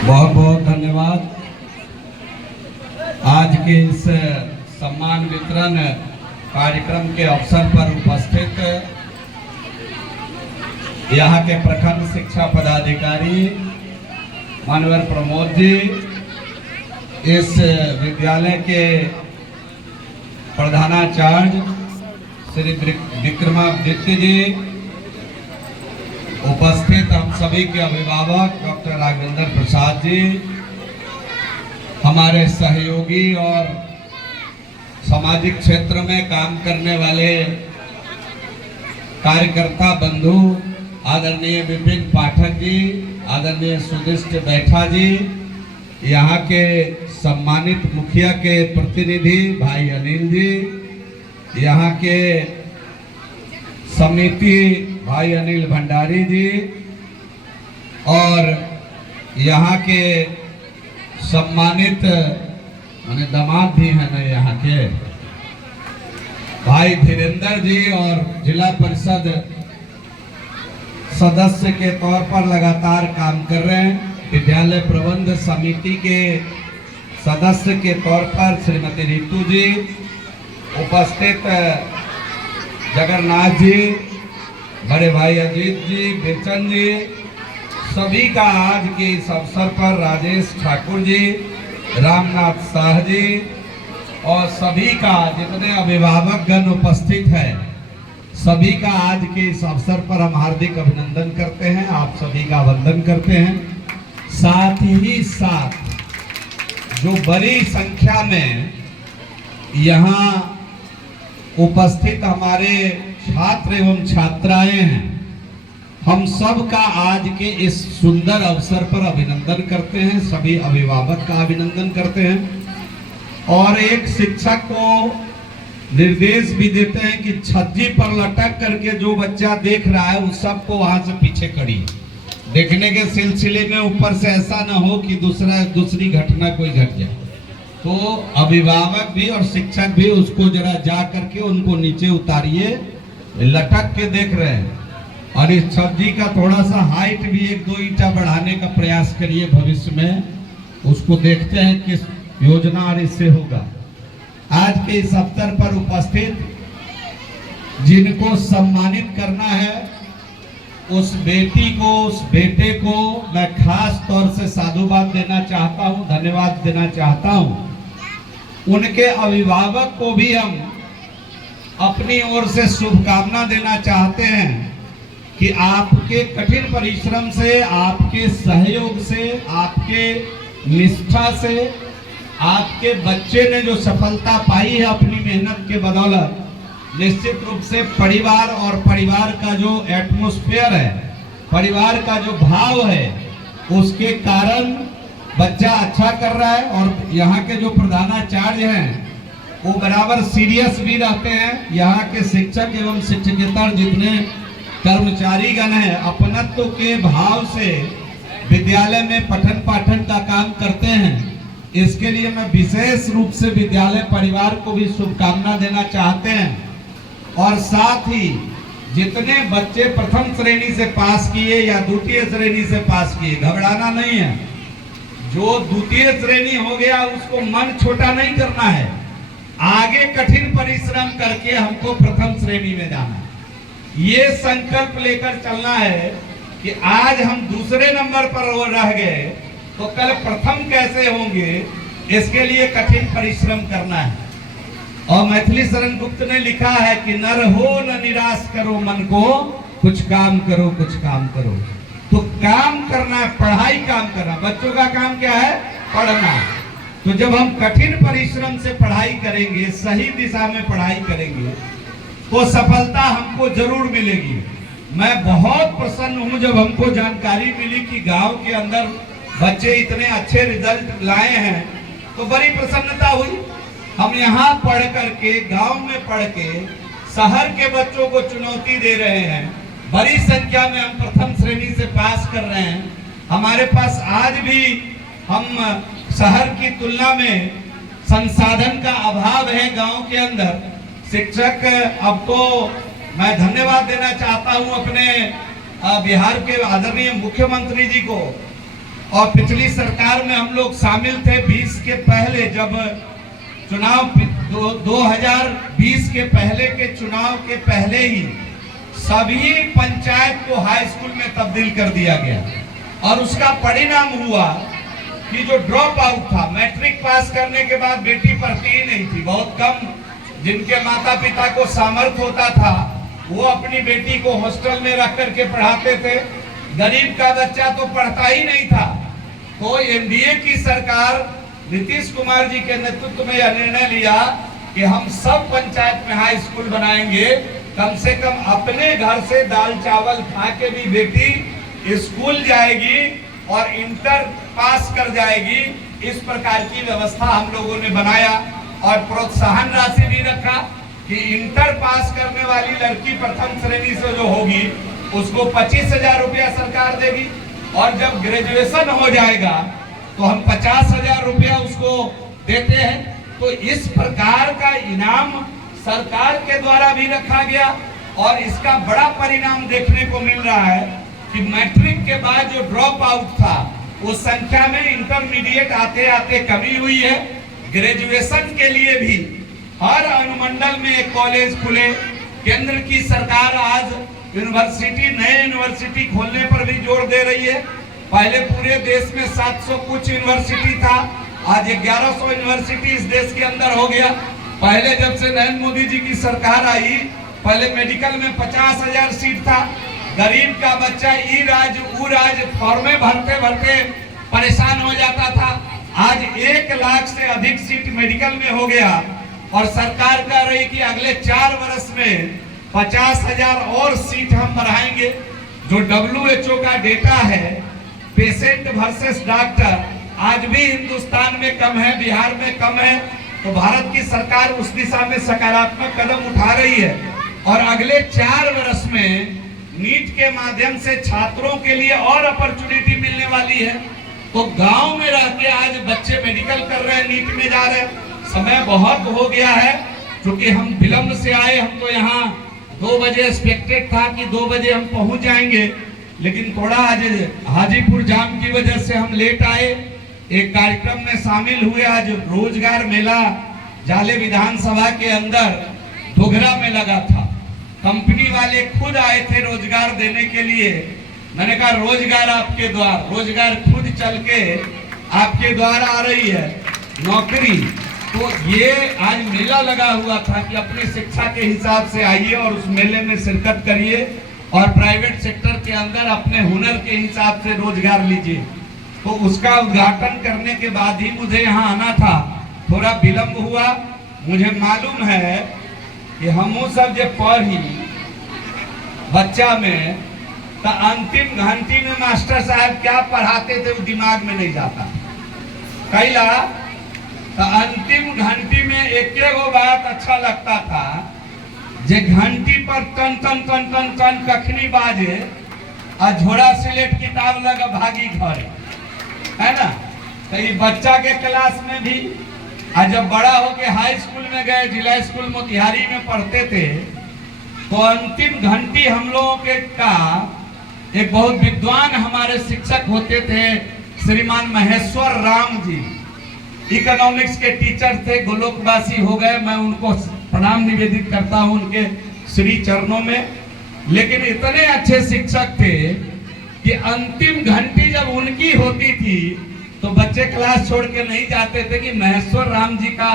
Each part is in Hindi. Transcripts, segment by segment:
बहुत बहुत धन्यवाद। आज के इस सम्मान वितरण कार्यक्रम के अवसर पर उपस्थित यहाँ के प्रखंड शिक्षा पदाधिकारी मानवर प्रमोद जी, इस विद्यालय के प्रधानाचार्य श्री विक्रमादित्य जी, उपस्थित हम सभी के अभिभावक डॉक्टर राघवेंद्र प्रसाद जी, हमारे सहयोगी और सामाजिक क्षेत्र में काम करने वाले कार्यकर्ता बंधु, आदरणीय विपिन पाठक जी, आदरणीय सुदिष्ट बैठा जी, यहाँ के सम्मानित मुखिया के प्रतिनिधि भाई अनिल जी, यहाँ के समिति भाई अनिल भंडारी जी, और यहाँ के सम्मानित माने दामाद भी हैं ना यहाँ के भाई धीरेन्द्र जी, और जिला परिषद सदस्य के तौर पर लगातार काम कर रहे हैं, विद्यालय प्रबंध समिति के सदस्य के तौर पर श्रीमती रितु जी, उपस्थित जगन्नाथ जी, बड़े भाई अजीत जी, बिरचन जी, सभी का आज के इस अवसर पर राजेश ठाकुर जी, रामनाथ शाह जी और सभी का जितने अभिभावक गण उपस्थित हैं, सभी का आज के इस अवसर पर हम हार्दिक अभिनंदन करते हैं, आप सभी का वंदन करते हैं। साथ ही साथ जो बड़ी संख्या में यहाँ उपस्थित हमारे छात्र एवं छात्राएं हैं, हम सब का आज के इस सुंदर अवसर पर अभिनंदन करते हैं, सभी अभिभावक का अभिनंदन करते हैं और एक शिक्षक को निर्देश भी देते हैं कि छज्जी पर लटक करके जो बच्चा देख रहा है उस सबको वहां से पीछे करिए। देखने के सिलसिले में ऊपर से ऐसा ना हो कि दूसरी घटना कोई घट जाए, तो अभिभावक भी और शिक्षक भी उसको जरा जा करके उनको नीचे उतारिए, लटक के देख रहे हैं, और इस छज्जी का थोड़ा सा हाइट भी 1-2 ईंटा बढ़ाने का प्रयास करिए भविष्य में, उसको देखते हैं किस योजना और इससे होगा। आज के इस अवसर पर उपस्थित जिनको सम्मानित करना है, उस बेटी को, उस बेटे को मैं खास तौर से साधुवाद देना चाहता हूं, धन्यवाद देना चाहता हूं। उनके अभिभावक को भी हम अपनी ओर से शुभकामना देना चाहते हैं कि आपके कठिन परिश्रम से, आपके सहयोग से, आपके निष्ठा से आपके बच्चे ने जो सफलता पाई है अपनी मेहनत के बदौलत, निश्चित रूप से परिवार और परिवार का जो एटमॉस्फेयर है, परिवार का जो भाव है, उसके कारण बच्चा अच्छा कर रहा है। और यहाँ के जो प्रधानाचार्य हैं वो बराबर सीरियस भी रहते हैं। यहाँ के शिक्षक एवं शिक्षकेतर जितने कर्मचारी गण हैं, अपनत्व के भाव से विद्यालय में पठन पाठन का काम करते हैं। इसके लिए मैं विशेष रूप से विद्यालय परिवार को भी शुभकामना देना चाहते हैं। और साथ ही जितने बच्चे प्रथम श्रेणी से पास किए या द्वितीय श्रेणी से पास किए, घबराना नहीं है। जो द्वितीय श्रेणी हो गया उसको मन छोटा नहीं करना है, आगे कठिन परिश्रम करके हमको प्रथम श्रेणी में जाना है। ये संकल्प लेकर चलना है कि आज हम दूसरे नंबर पर रह गए तो कल प्रथम कैसे होंगे, इसके लिए कठिन परिश्रम करना है। और मैथिली शरण गुप्त ने लिखा है कि नर हो न निराश करो मन को, कुछ काम करो, कुछ काम करो। तो काम करना है, पढ़ाई काम करना। बच्चों का काम क्या है? पढ़ना। तो जब हम कठिन परिश्रम से पढ़ाई करेंगे, सही दिशा में पढ़ाई करेंगे, तो सफलता हमको जरूर मिलेगी। मैं बहुत प्रसन्न हूं जब हमको जानकारी मिली कि गांव के अंदर बच्चे इतने अच्छे रिजल्ट लाए हैं, तो बड़ी प्रसन्नता हुई। हम यहाँ पढ़ करके, गांव में पढ़ के शहर के बच्चों को चुनौती दे रहे हैं। बड़ी संख्या में हम प्रथम श्रेणी से पास कर रहे हैं। हमारे पास आज भी हम शहर की तुलना में संसाधन का अभाव है। गांव के अंदर शिक्षक अब तो मैं धन्यवाद देना चाहता हूं अपने बिहार के आदरणीय मुख्यमंत्री जी को। और पिछली सरकार में हम लोग शामिल थे 20 के पहले, जब चुनाव 2020 के पहले के चुनाव के पहले ही सभी पंचायत को हाई स्कूल में तब्दील कर दिया गया। और उसका परिणाम हुआ कि जो ड्रॉप आउट था, मैट्रिक पास करने के बाद बेटी पढ़ती ही नहीं थी। बहुत कम जिनके माता पिता को सामर्थ्य होता था वो अपनी बेटी को हॉस्टल में रख करके पढ़ाते थे। गरीब का बच्चा तो पढ़ता ही नहीं था। तो एनडीए की सरकार नीतीश कुमार जी के नेतृत्व में यह निर्णय लिया कि हम सब पंचायत में हाई स्कूल बनाएंगे। कम से कम अपने घर से दाल चावल खा के भी बेटी स्कूल जाएगी और इंटर पास कर जाएगी। इस प्रकार की व्यवस्था हम लोगों ने बनाया और प्रोत्साहन राशि भी रखा कि इंटर पास करने वाली लड़की प्रथम श्रेणी से जो होगी उसको 25,000 रुपया सरकार देगी। और जब ग्रेजुएशन हो जाएगा तो हम 50,000 रुपया उसको देते हैं। तो इस प्रकार का इनाम सरकार के द्वारा भी रखा गया। और इसका बड़ा परिणाम देखने को मिल रहा है कि मैट्रिक के बाद जो ड्रॉप आउट था उस संख्या में इंटरमीडिएट आते आते कमी हुई है। ग्रेजुएशन के लिए भी हर अनुमंडल में एक कॉलेज खुले। केंद्र की सरकार आज यूनिवर्सिटी, नए यूनिवर्सिटी खोलने पर भी जोर दे रही है। पहले पूरे देश में 700 कुछ यूनिवर्सिटी था, आज 1100 यूनिवर्सिटी इस देश के अंदर हो गया। पहले जब से नरेंद्र मोदी जी की सरकार आई, पहले मेडिकल में 50,000 सीट था। गरीब का बच्चा ई राज ऊ राज फॉर्मे भरते भरते परेशान हो जाता था। आज 1 लाख से अधिक सीट मेडिकल में हो गया। और सरकार कह रही कि अगले 4 वर्ष में 50,000 और सीट हम बढ़ाएंगे। जो WHO का डेटा है, पेशेंट वर्सेस डॉक्टर, आज भी हिंदुस्तान में कम है, बिहार में कम है। तो भारत की सरकार उस दिशा में सकारात्मक कदम उठा रही है। और अगले 4 वर्ष में नीट के माध्यम से छात्रों के लिए और अपॉर्चुनिटी मिलने वाली है। तो गांव में रह के आज बच्चे मेडिकल कर रहे हैं, नीट में जा रहे हैं। समय बहुत हो गया है, क्योंकि हम विलंब से आए। हम तो यहाँ 2 बजे एक्सपेक्टेड था कि 2 बजे हम पहुंच जाएंगे, लेकिन थोड़ा आज हाजीपुर जाम की वजह से हम लेट आए। एक कार्यक्रम में शामिल हुए। आज रोजगार मेला जाले विधानसभा के अंदर घोघरा में लगा था। कंपनी वाले खुद आए थे रोजगार देने के लिए। मैंने कहा रोजगार आपके द्वार, रोजगार खुद चल के आपके द्वार आ रही है नौकरी। तो ये आज मेला लगा हुआ था कि अपनी शिक्षा के हिसाब से आइए और उस मेले में शिरकत करिए और प्राइवेट सेक्टर के अंदर अपने हुनर के हिसाब से रोजगार लीजिए। तो उसका उद्घाटन करने के बाद ही मुझे यहाँ आना था। थोड़ा विलंब हुआ। मुझे मालूम है कि हम सब जब पढ़ी बच्चा में तो अंतिम घंटी में मास्टर साहब क्या पढ़ाते थे वो दिमाग में नहीं जाता। कैला तो अंतिम घंटी में एक बात अच्छा लगता था, जे घंटी पर टन टन टन टन टन कखनी बाजे और झोड़ा सिलेट किताब लगा भागी घर, है ना। तो ये बच्चा के क्लास में भी आज जब बड़ा होके हाई स्कूल में गए, जिला स्कूल मोतिहारी में पढ़ते थे, तो अंतिम घंटी हम लोगों के का एक बहुत विद्वान हमारे शिक्षक होते थे, श्रीमान महेश्वर राम जी, इकोनॉमिक्स के टीचर थे, गोलोकवासी हो गए। मैं उनको प्रणाम निवेदित करता हूं उनके श्री चरणों में। लेकिन इतने अच्छे शिक्षक थे कि अंतिम घंटी जब उनकी होती थी तो बच्चे क्लास छोड़ के नहीं जाते थे कि महेश्वर राम जी का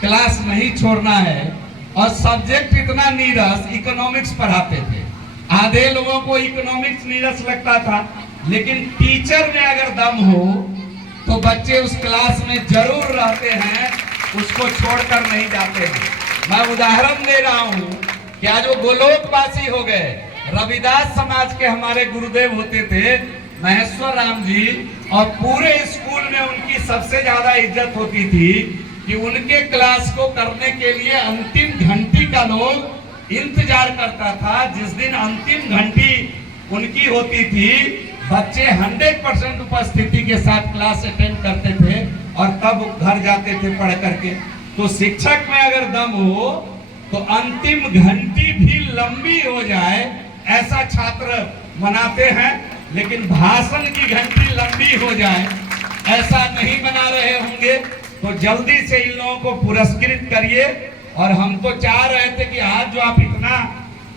क्लास नहीं छोड़ना है। और सब्जेक्ट इतना नीरस, इकोनॉमिक्स पढ़ाते थे। आधे लोगों को इकोनॉमिक्स नीरस लगता था, लेकिन टीचर में अगर दम हो तो बच्चे उस क्लास में जरूर रहते हैं, उसको छोड़कर नहीं जाते हैं। मैं उदाहरण दे रहा हूं कि आज वो गोलोकवासी हो गए। रविदास समाज के हमारे गुरुदेव होते थे महेश्वर राम जी, और पूरे स्कूल में उनकी सबसे ज्यादा इज्जत होती थी कि उनके क्लास को करने के लिए अंतिम घंटी का लोग इंतजार करता था। जिस दिन अंतिम घंटी उनकी होती थी, बच्चे 100% उपस्थिति के साथ क्लास अटेंड करते थे और तब घर जाते थे पढ़ करके। तो शिक्षक में अगर दम हो तो अंतिम घंटी भी लंबी हो जाए ऐसा छात्र मनाते हैं, लेकिन भाषण की घंटी लंबी हो जाए ऐसा नहीं बना रहे होंगे। तो जल्दी से इन लोगों को पुरस्कृत करिए। और हम तो चाह रहे थे कि आज जो आप इतना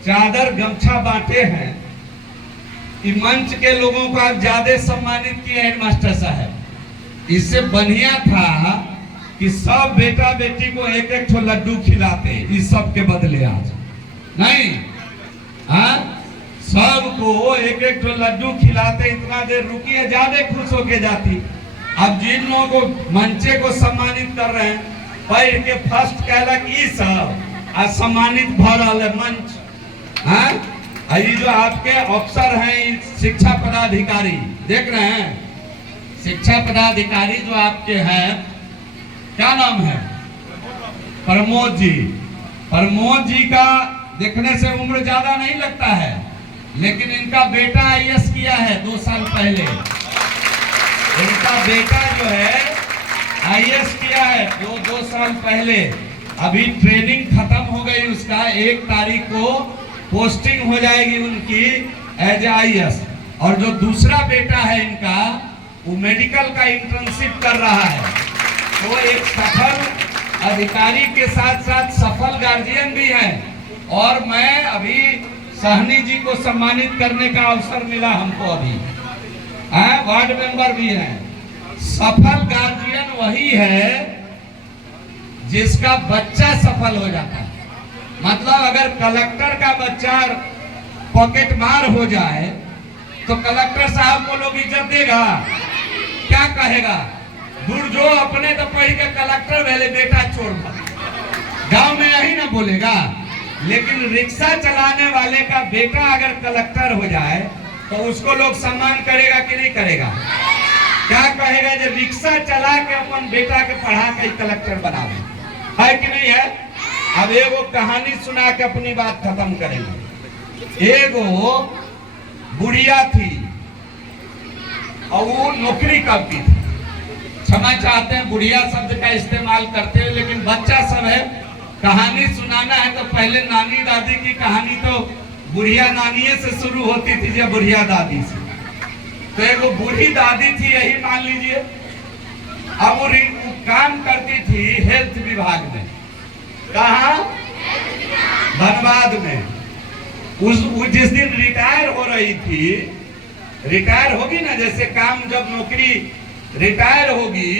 चादर गमछा बांटे हैं, इस मंच के लोगों को आप ज्यादा सम्मानित किए हेडमास्टर साहब। इससे बढ़िया था कि सब बेटा बेटी को एक एक ठो लड्डू खिलाते इस सब के बदले। आज नहीं, हाँ, सबको एक एक ठो लड्डू खिलाते, इतना देर रुकी है, ज्यादा खुश होके जाती। अब जिन लोगों को मंचे को सम्मानित कर रहे हैं, पढ़ के फर्स्ट कहलक ई सब आज सम्मानित भरल है मंच। हाँ, ये जो आपके अफसर हैं, शिक्षा पदाधिकारी देख रहे हैं, शिक्षा पदाधिकारी जो आपके हैं, क्या नाम है? प्रमोद जी। प्रमोद जी का देखने से उम्र ज्यादा नहीं लगता है, लेकिन इनका बेटा आईएएस किया है 2 साल पहले। इनका बेटा जो है आईएएस किया है 2 साल पहले। अभी ट्रेनिंग खत्म हो गई उसका, 1 तारीख को पोस्टिंग हो जाएगी उनकी एज आईएएस। और जो दूसरा बेटा है इनका, वो मेडिकल का इंटर्नशिप कर रहा है। वो एक सफल अधिकारी के साथ साथ सफल गार्जियन भी है। और मैं अभी साहनी जी को सम्मानित करने का अवसर मिला हमको, अभी वार्ड मेंबर भी हैं। सफल गार्जियन वही है जिसका बच्चा सफल हो जाता है। मतलब अगर कलेक्टर का बच्चा पॉकेट मार हो जाए तो कलेक्टर साहब को लोग इज्जत देगा? क्या कहेगा? दूर जो अपने तो पढ़ के कलेक्टर पहले बेटा चोर गांव में यही ना बोलेगा। लेकिन रिक्शा चलाने वाले का बेटा अगर कलेक्टर हो जाए तो उसको लोग सम्मान करेगा कि नहीं करेगा? क्या कहेगा? जब रिक्शा चला के अपन बेटा के पढ़ा के कलेक्टर बना दे, है कि नहीं है? अब एगो कहानी सुना के अपनी बात खत्म करेंगे। एगो बुढ़िया थी और वो नौकरी करती थी। क्षमा चाहते हैं बुढ़िया शब्द का इस्तेमाल करते हैं, लेकिन बच्चा सब है, कहानी सुनाना है तो पहले नानी दादी की कहानी तो बुढ़िया नानिये से शुरू होती थी, जब बुढ़िया दादी से। तो एगो बूढ़ी दादी थी, यही मान लीजिए। अब वो काम करती थी हेल्थ विभाग में। कहाँ? धनबाद में। जिस दिन रिटायर हो रही थी, रिटायर होगी ना, जैसे काम जब नौकरी रिटायर होगी,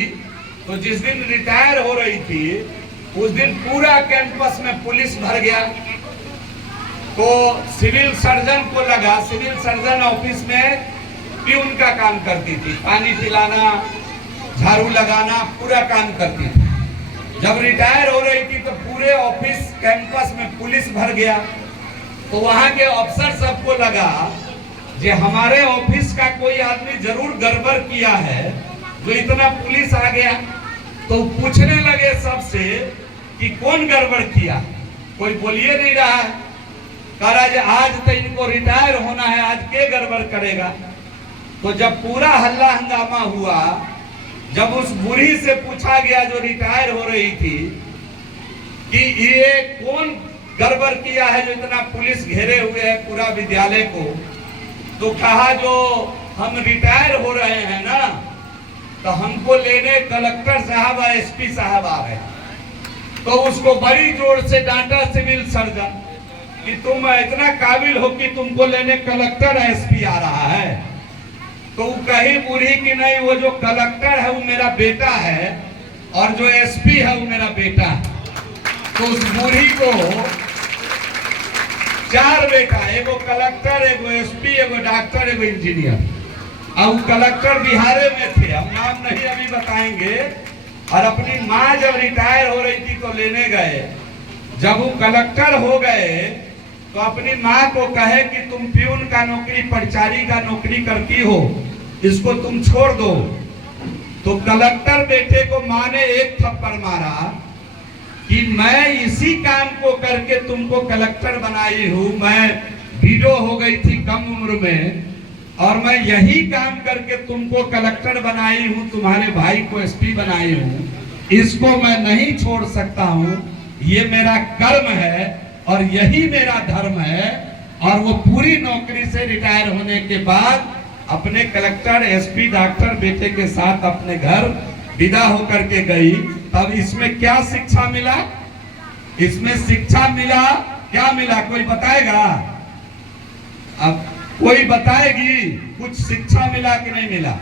तो जिस दिन रिटायर हो रही थी उस दिन पूरा कैंपस में पुलिस भर गया। तो सिविल सर्जन को लगा, सिविल सर्जन ऑफिस में प्यून का काम करती थी, पानी पिलाना, झाड़ू लगाना, पूरा काम करती थी। जब रिटायर हो रही थी तो पूरे ऑफिस कैंपस में पुलिस भर गया। तो वहां के अफसर सबको लगा कि हमारे ऑफिस का कोई आदमी जरूर गड़बड़ किया है जो इतना पुलिस आ गया। तो पूछने लगे सबसे कि कौन गड़बड़ किया? कोई बोलिए नहीं रहा है। कह रहा है आज तो इनको रिटायर होना है, आज के गड़बड़ करेगा? तो जब पूरा हल्ला हंगामा हुआ, जब उस बूढ़ी से पूछा गया जो रिटायर हो रही थी कि ये कौन गड़बड़ किया है जो इतना पुलिस घेरे हुए है पूरा विद्यालय को, तो कहा जो हम रिटायर हो रहे हैं ना, तो हमको लेने कलेक्टर साहब और एसपी साहब आ गए। तो उसको बड़ी जोर से डांटा सिविल सर्जन कि तुम इतना काबिल हो कि तुमको लेने कलेक्टर एसपी आ रहा है। तो कही बूढ़ी कि नहीं, वो जो कलेक्टर है वो मेरा बेटा है और जो एसपी है वो मेरा बेटा है। तो उस बूढ़ी को 4 बेटा, एगो कलेक्टर, एगो एसपी, एगो डॉक्टर, एगो इंजीनियर। अब कलेक्टर बिहार में थे, हम नाम नहीं अभी बताएंगे। और अपनी माँ जब रिटायर हो रही थी तो लेने गए। जब वो कलेक्टर हो गए तो अपनी माँ को कहे कि तुम प्यून का नौकरी, परिचारी का नौकरी करती हो, इसको तुम छोड़ दो। तो कलेक्टर बेटे को माँ ने एक थप्पड़ मारा कि मैं इसी काम को करके तुमको कलेक्टर बनाई हूँ। मैं वीडो हो गई थी कम उम्र में और मैं यही काम करके तुमको कलेक्टर बनाई हूँ, तुम्हारे भाई को एसपी बनाई हूँ। इसको मैं नहीं छोड़ सकता हूँ। ये मेरा कर्म है और यही मेरा धर्म है। और वो पूरी नौकरी से रिटायर होने के बाद अपने कलेक्टर, एसपी, डॉक्टर बेटे के साथ अपने घर विदा होकर के गई। तब इसमें क्या शिक्षा मिला? इसमें शिक्षा मिला, क्या मिला कोई बताएगा? अब कोई बताएगी कुछ शिक्षा मिला कि नहीं मिला?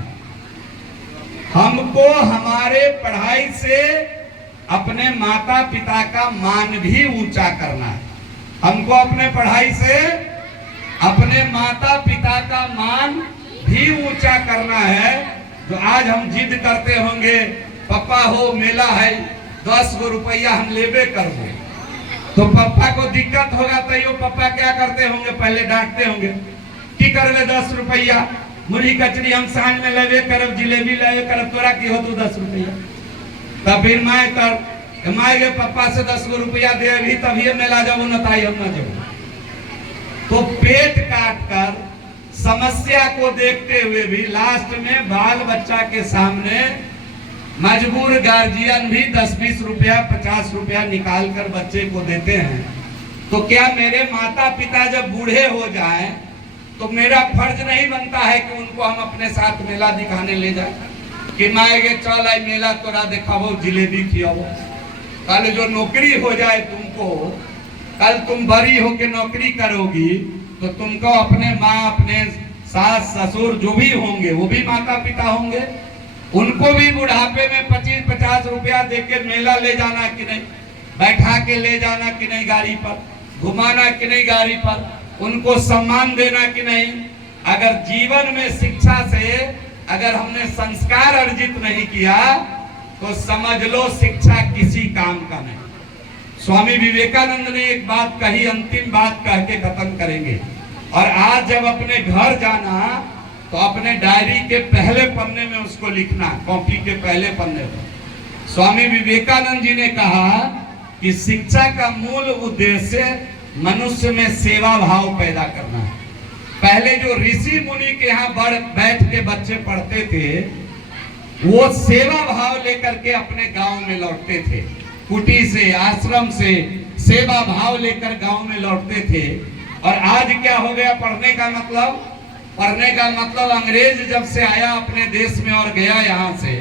हमको हमारे पढ़ाई से अपने माता पिता का मान भी ऊंचा करना है। हमको अपने पढ़ाई से अपने माता पिता का मान भी ऊंचा करना है। जो आज हम जिद करते होंगे, पापा हो मेला है 10 गो रुपया हम लेबे करबो, तो पापा को दिक्कत होगा तो यो पापा क्या करते होंगे? पहले डांटते होंगे की करवे 10 रुपया, मुरही कचरी हम सांझ में लेवे करब, जिलेबी लेवे करब, तोरा की हो तू 10 रुपया। तब फिर मैं कर माएगे पापा से 10 गो रुपया दे भी तब ये मेला जाबो न ताई हम न जाबो। तो पेट काट कर समस्या को देखते हुए भी लास्ट में बाल बच्चा के सामने मजबूर गार्जियन भी 10-20 रुपया 50 रुपया निकाल कर बच्चे को देते हैं। तो क्या मेरे माता पिता जब बूढ़े हो जाएं तो मेरा फर्ज नहीं बनता है कि उनको हम अपने साथ मेला दिखाने ले जाए कि माएगे चल आई मेला तोरा दिखाबो, जिलेबी खियाबो। कल जो नौकरी हो जाए तुमको, कल तुम बड़ी होके नौकरी करोगी तो तुमको अपने माँ, अपने सास ससुर जो भी होंगे वो भी माता पिता होंगे, उनको भी बुढ़ापे में 25-50 रुपया देके मेला ले जाना कि नहीं, बैठा के ले जाना कि नहीं, गाड़ी पर घुमाना कि नहीं, गाड़ी पर उनको सम्मान देना कि नहीं। अगर जीवन में शिक्षा से अगर हमने संस्कार अर्जित नहीं किया तो समझ लो शिक्षा किसी काम का नहीं। स्वामी विवेकानंद ने एक बात कही, अंतिम बात कह के खत्म करेंगे। और आज जब अपने घर जाना तो अपने डायरी के पहले पन्ने में उसको लिखना, कॉपी के पहले पन्ने पर। स्वामी विवेकानंद जी ने कहा कि शिक्षा का मूल उद्देश्य मनुष्य में सेवा भाव पैदा करना है। पहले जो ऋषि मुनि के यहाँ बैठ के बच्चे पढ़ते थे वो सेवा भाव लेकर के अपने गांव में लौटते थे, कुटी से, आश्रम से सेवा भाव लेकर गांव में लौटते थे। और आज क्या हो गया? पढ़ने का मतलब अंग्रेज जब से आया अपने देश में और गया यहाँ से,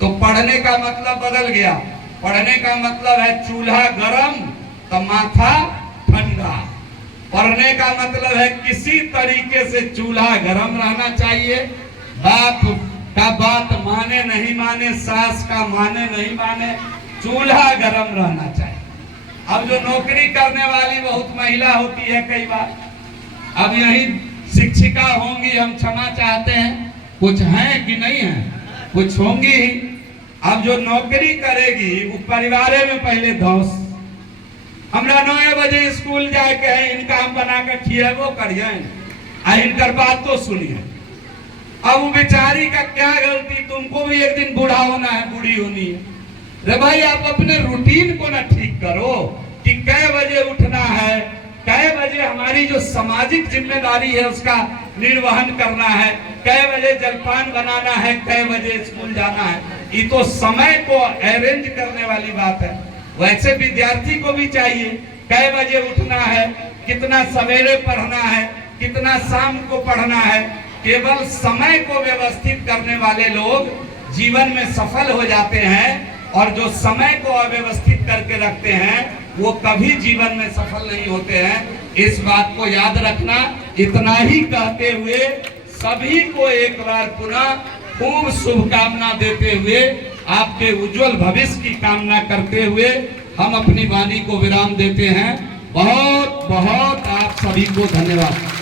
तो पढ़ने का मतलब बदल गया। पढ़ने का मतलब है चूल्हा गरम तो माथा ठंडा। पढ़ने का मतलब है किसी तरीके से चूल्हा गरम रहना चाहिए, बाप का बात माने नहीं माने, सास का माने नहीं माने, चूल्हा गरम रहना चाहिए। अब जो नौकरी करने वाली बहुत महिला होती है कई बार, अब यही शिक्षिका होंगी, हम क्षमा चाहते हैं, कुछ हैं कि नहीं है, कुछ होंगी ही। अब जो नौकरी करेगी वो परिवारे में पहले धौस, हमरा 9 बजे स्कूल जाए के है, इनका हम बना कर खिएबो करिए आ इनकर बात तो सुनिए। अब वो बेचारी का क्या गलती? तुमको भी एक दिन बूढ़ा होना है, बूढ़ी होनी है। रे भाई आप अपने रूटीन को ना ठीक करो कि कै बजे उठना है, कै बजे हमारी जो सामाजिक जिम्मेदारी है उसका निर्वहन करना है, कै बजे जलपान बनाना है, कै बजे स्कूल जाना है। ये तो समय को अरेंज करने वाली बात है। वैसे विद्यार्थी को भी चाहिए कै बजे उठना है, कितना सवेरे पढ़ना है, कितना शाम को पढ़ना है। केवल समय को व्यवस्थित करने वाले लोग जीवन में सफल हो जाते हैं और जो समय को अव्यवस्थित करके रखते हैं वो कभी जीवन में सफल नहीं होते हैं। इस बात को याद रखना। इतना ही कहते हुए सभी को एक बार पुनः खूब शुभकामना देते हुए, आपके उज्जवल भविष्य की कामना करते हुए हम अपनी वाणी को विराम देते हैं। बहुत बहुत आप सभी को धन्यवाद।